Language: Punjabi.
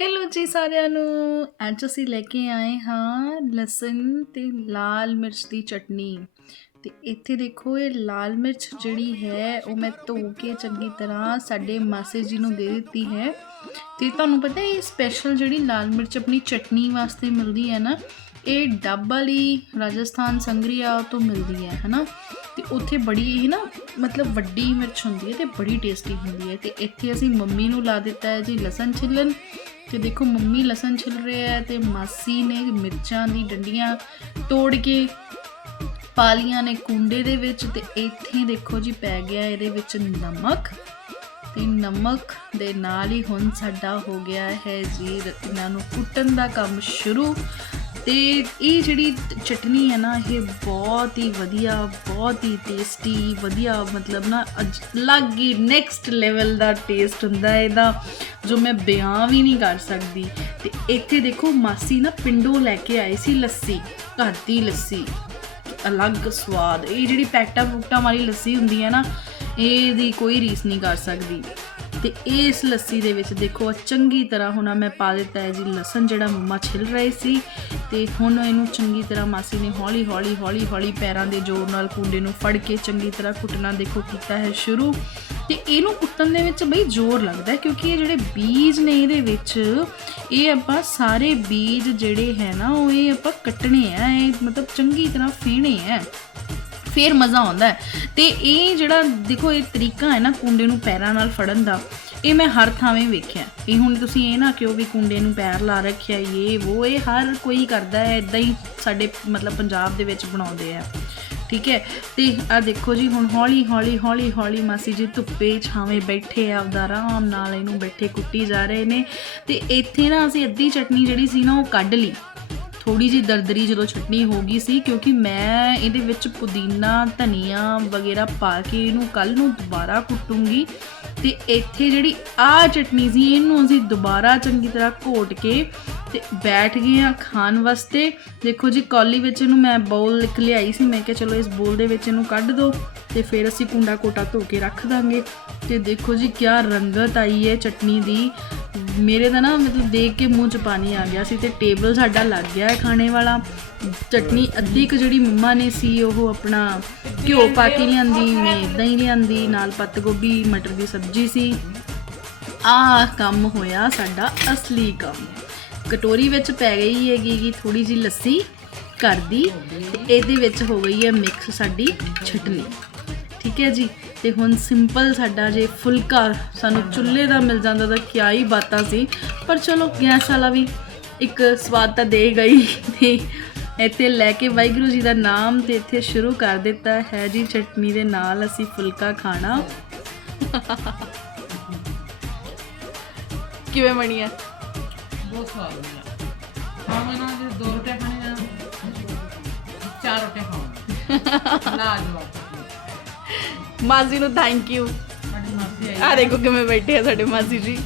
ਹੈਲੋ ਜੀ ਸਾਰਿਆਂ ਨੂੰ। ਅੱਜ ਅਸੀਂ ਲੈ ਕੇ ਆਏ ਹਾਂ ਲਸਣ ਤੇ ਲਾਲ ਮਿਰਚ ਦੀ ਚਟਨੀ। ਤੇ ਇੱਥੇ ਦੇਖੋ, ਇਹ ਲਾਲ ਮਿਰਚ ਜਿਹੜੀ ਹੈ, ਉਹ ਮੈਂ ਧੋ ਕੇ ਚੰਗੀ ਤਰ੍ਹਾਂ ਸਾਡੇ ਮਾਸੇ ਜੀ ਨੂੰ ਦੇ ਦਿੱਤੀ ਹੈ। ਤੇ ਤੁਹਾਨੂੰ ਪਤਾ ਇਹ ਸਪੈਸ਼ਲ ਜਿਹੜੀ ਲਾਲ ਮਿਰਚ ਆਪਣੀ ਚਟਨੀ ਵਾਸਤੇ ਮਿਲਦੀ ਹੈ ਨਾ ਇਹ ਡੱਬ ਵਾਲੀ ਰਾਜਸਥਾਨ ਸੰਗਰੀਆ ਤੋਂ ਮਿਲਦੀ ਹੈ, ਹਨਾ? ਤੇ ਉੱਥੇ ਬੜੀ ਇਹ ਨਾ, ਮਤਲਬ ਵੱਡੀ ਮਿਰਚ ਹੁੰਦੀ ਹੈ ਤੇ ਬੜੀ ਟੇਸਟੀ ਹੁੰਦੀ ਹੈ ਤੇ ਇੱਥੇ ਅਸੀਂ ਮੰਮੀ ਨੂੰ ਲਾ ਦਿੱਤਾ ਹੈ ਜੀ ਲਸਣ ਛਿੱਲਣ। ਤੇ ਦੇਖੋ ਮੰਮੀ ਲਸਣ ਛਿੱਲ ਰਹੇ ਹੈ ਤੇ ਮਾਸੀ ਨੇ ਮਿਰਚਾਂ ਦੀ ਡੰਡੀਆਂ ਤੋੜ ਕੇ ਪਾਲੀਆਂ ਨੇ ਕੁੰਡੇ ਦੇ ਵਿੱਚ ਤੇ ਇੱਥੇ ਦੇਖੋ ਜੀ ਪੈ ਗਿਆ ਇਹਦੇ ਵਿੱਚ ਨਮਕ। ਤੇ ਨਮਕ ਦੇ ਨਾਲ ਹੀ ਹੁਣ ਸਾਡਾ ਹੋ ਗਿਆ ਹੈ ਜੀ ਇਹਨਾਂ ਨੂੰ ਕੁੱਟਣ ਦਾ ਕੰਮ ਸ਼ੁਰੂ। ਤੇ ਇਹ ਜਿਹੜੀ ਚਟਨੀ ਹੈ ਨਾ, ਇਹ ਬਹੁਤ ਹੀ ਵਧੀਆ, ਬਹੁਤ ਹੀ ਟੇਸਟੀ ਵਧੀਆ, ਮਤਲਬ ਨਾ ਅਜ- ਅਲੱਗ ਹੀ ਨੈਕਸਟ ਲੈਵਲ ਦਾ ਟੇਸਟ ਹੁੰਦਾ ਹੈ ਇਹਦਾ, ਜੋ ਮੈਂ ਬਿਆਨ ਵੀ ਨਹੀਂ ਕਰ ਸਕਦੀ। ਤੇ ਇੱਥੇ ਦੇਖੋ, ਮਾਸੀ ਨਾ ਪਿੰਡੋਂ ਲੈ ਕੇ ਆਈ ਸੀ ਲੱਸੀ, ਘਰ ਦੀ ਲੱਸੀ। ਅਲੱਗ ਸਵਾਦ, ਇਹ ਜਿਹੜੀ ਪੈਕਟਾ ਫੁਕਟਾ ਵਾਲੀ ਲੱਸੀ ਹੁੰਦੀ ਹੈ ਨਾ, ਇਹਦੀ ਕੋਈ ਰੀਸ ਨਹੀਂ ਕਰ ਸਕਦੀ। ਤੇ ਇਸ ਲੱਸੀ ਦੇ ਵਿੱਚ ਦੇਖੋ ਚੰਗੀ ਤਰ੍ਹਾਂ ਹੁਣ ਮੈਂ ਪਾ ਦਿੱਤਾ ਹੈ ਜੀ ਲਸਣ, ਜਿਹੜਾ ਮੰਮਾ ਛਿਲ ਰਹੇ ਸੀ। ਤੇ ਹੁਣ ਇਹਨੂੰ ਚੰਗੀ ਤਰ੍ਹਾਂ ਮਾਸੀ ਨੇ ਹੌਲੀ ਹੌਲੀ ਹੌਲੀ ਹੌਲੀ ਪੈਰਾਂ ਦੇ ਜ਼ੋਰ ਨਾਲ ਕੁੰਡੇ ਨੂੰ ਫੜ ਕੇ ਚੰਗੀ ਤਰ੍ਹਾਂ ਕੁੱਟਣਾ ਦੇਖੋ ਕੀਤਾ ਹੈ ਸ਼ੁਰੂ। ਤੇ ਇਹਨੂੰ ਕੁੱਟਣ ਦੇ ਵਿੱਚ ਬਈ ਜ਼ੋਰ ਲੱਗਦਾ ਕਿਉਂਕਿ ਇਹ ਜਿਹੜੇ ਬੀਜ ਨੇ ਇਹਦੇ ਵਿੱਚ, ਇਹ ਆਪਾਂ ਸਾਰੇ ਬੀਜ ਜਿਹੜੇ ਹੈ ਨਾ ਉਹ ਇਹ ਆਪਾਂ ਕੱਟਣੇ ਆ, ਇਹ ਮਤਲਬ ਚੰਗੀ ਤਰ੍ਹਾਂ ਫੇਣੇ ਆ। ਫੇਰ ਮਜ਼ਾ ਆਉਂਦਾ ਹੈ। ਤੇ ਇਹ ਜਿਹੜਾ ਦੇਖੋ ਇਹ ਤਰੀਕਾ ਹੈ ਨਾ ਕੁੰਡੇ ਨੂੰ ਪੈਰਾਂ ਨਾਲ ਫੜਨ ਦਾ ਇਹ ਮੈਂ ਹਰ ਥਾਵੇਂ ਵੇਖਿਆ। ਇਹ ਹੁਣ ਤੁਸੀਂ ਇਹ ਨਾ ਕਿਉਂ ਵੀ ਕੁੰਡੇ ਨੂੰ ਪੈਰ ਲਾ ਰੱਖਿਆ, ਇਹ, ਉਹ, ਇਹ ਹਰ ਕੋਈ ਕਰਦਾ ਹੈ ਇਦਾਂ ਹੀ ਸਾਡੇ ਮਤਲਬ ਪੰਜਾਬ ਦੇ ਵਿੱਚ ਬਣਾਉਂਦੇ ਆ। ਠੀਕ ਹੈ? ਤੇ ਆ ਦੇਖੋ ਜੀ, ਹੁਣ ਹੌਲੀ ਹੌਲੀ ਹੌਲੀ ਹੌਲੀ ਮਾਸੀ ਜੀ ਧੁੱਪੇ ਛਾਵੇਂ ਬੈਠੇ ਆ, ਆਪਦਾ ਆਰਾਮ ਨਾਲ ਇਹਨੂੰ ਬੈਠੇ ਕੁੱਟੀ ਜਾ ਰਹੇ ਨੇ। ਤੇ ਇੱਥੇ ਨਾ ਅਸੀਂ ਅੱਧੀ ਚਟਨੀ ਜਿਹੜੀ ਸੀ ਨਾ ਉਹ ਕੱਢ ਲਈ। ਥੋੜੀ ਜੀ ਦਰਦਰੀ ਜਦੋਂ ਚਟਨੀ ਹੋ ਗਈ ਸੀ, ਕਿਉਂਕਿ ਮੈਂ ਇਹਦੇ ਵਿੱਚ ਪੁਦੀਨਾ, ਧਨੀਆ ਵਗੈਰਾ ਪਾ ਕੇ ਇਹਨੂੰ ਕੱਲ ਨੂੰ ਦੁਬਾਰਾ ਕੁੱਟੂੰਗੀ। ਤੇ ਇੱਥੇ ਜਿਹੜੀ ਆ ਚਟਨੀ ਸੀ, ਇਹਨੂੰ ਅਸੀਂ ਦੁਬਾਰਾ ਚੰਗੀ ਤਰ੍ਹਾਂ ਘੋਟ ਕੇ ਤੇ ਬੈਠ ਗਏ ਆ ਖਾਣ ਵਾਸਤੇ। ਦੇਖੋ ਜੀ, ਕੌਲੀ ਵਿੱਚ ਇਹਨੂੰ ਮੈਂ ਬਾਉਲ ਲਿਖ ਲਿਆਈ ਸੀ, ਮੈਂ ਕਿਹਾ ਚਲੋ ਇਸ ਬੋਲ ਦੇ ਵਿੱਚ ਇਹਨੂੰ ਕੱਢ ਦੋ ਤੇ ਫਿਰ ਅਸੀਂ ਕੁੰਡਾ ਕੋਟਾ ਧੋ ਕੇ ਰੱਖ ਦਾਂਗੇ। ਤੇ ਦੇਖੋ ਜੀ, ਕਿਆ ਰੰਗਤ ਆਈ ਹੈ ਚਟਨੀ ਦੀ। ਮੇਰੇ ਤਾਂ ਨਾ ਮਤਲਬ ਦੇਖ ਕੇ ਮੂੰਹ 'ਚ ਪਾਣੀ ਆ ਗਿਆ ਸੀ ਤੇ ਟੇਬਲ ਸਾਡਾ ਲੱਗ ਗਿਆ ਹੈ ਖਾਣੇ ਵਾਲਾ। ਚਟਨੀ ਅੱਧੀ ਕੁ ਜਿਹੜੀ ਮੰਮਾ ਨੇ ਸੀ, ਉਹ ਆਪਣਾ ਘਿਓ ਪਾ ਕੇ ਲਿਆਂਦੀ, ਮੈਂ ਇਦਾਂ ਹੀ ਲਿਆਂਦੀ, ਨਾਲ ਪੱਤ ਗੋਭੀ, ਮਟਰ ਦੀ ਸਬਜ਼ੀ ਸੀ। ਆਹ ਕੰਮ ਹੋਇਆ ਸਾਡਾ ਅਸਲੀ ਕੰਮ। ਕਟੋਰੀ ਵਿੱਚ ਪੈ ਗਈ ਹੈਗੀ ਕਿ ਥੋੜੀ ਜੀ ਲੱਸੀ ਘਰ ਦੀ, ਤੇ ਇਹਦੇ ਵਿੱਚ ਹੋ ਗਈ ਹੈ ਮਿਕਸ ਸਾਡੀ ਚਟਨੀ ਠੀਕ ਹੈ ਜੀ? ਤੇ ਹੁਣ ਸਿੰਪਲ ਸਾਡਾ ਜੇ ਫੁਲਕਾ ਸਾਨੂੰ ਚੁੱਲ੍ਹੇ ਦਾ ਮਿਲ ਜਾਂਦਾ ਤਾਂ ਕਿਆ ਹੀ ਬਾਤਾਂ ਸੀ। ਪਰ ਚਲੋ ਗੈਸ ਵਾਲਾ ਵੀ ਇੱਕ ਸਵਾਦ ਤਾਂ ਦੇ ਗਈ। ਤੇ ਇੱਥੇ ਲੈ ਕੇ ਵਾਹਿਗੁਰੂ ਜੀ ਦਾ ਨਾਮ ਤੇ ਇੱਥੇ ਸ਼ੁਰੂ ਕਰ ਦਿੱਤਾ ਹੈ ਜੀ ਚਟਨੀ ਦੇ ਨਾਲ ਅਸੀਂ ਫੁਲਕਾ ਖਾਣਾ। ਕਿਵੇਂ ਬਣੀਆ ਬਹੁਤ ਸਵਾਦ ਬਣਿਆ ਹਾਂ ਮੈਂ ਨਾ ਜੇ ਦੋ ਰੋਟੇ ਖਾਣੇ ਨਾ। ਚਾਰ ਰੋਟੇ ਖਾਵਾਂਗਾ। ਲਾਜਵਾਬ। ਮਾਸੀ ਨੂੰ ਥੈਂਕ ਯੂ ਆ ਦੇਖੋ ਕਿਵੇਂ ਬੈਠੇ ਆ ਸਾਡੇ ਮਾਸੀ ਜੀ।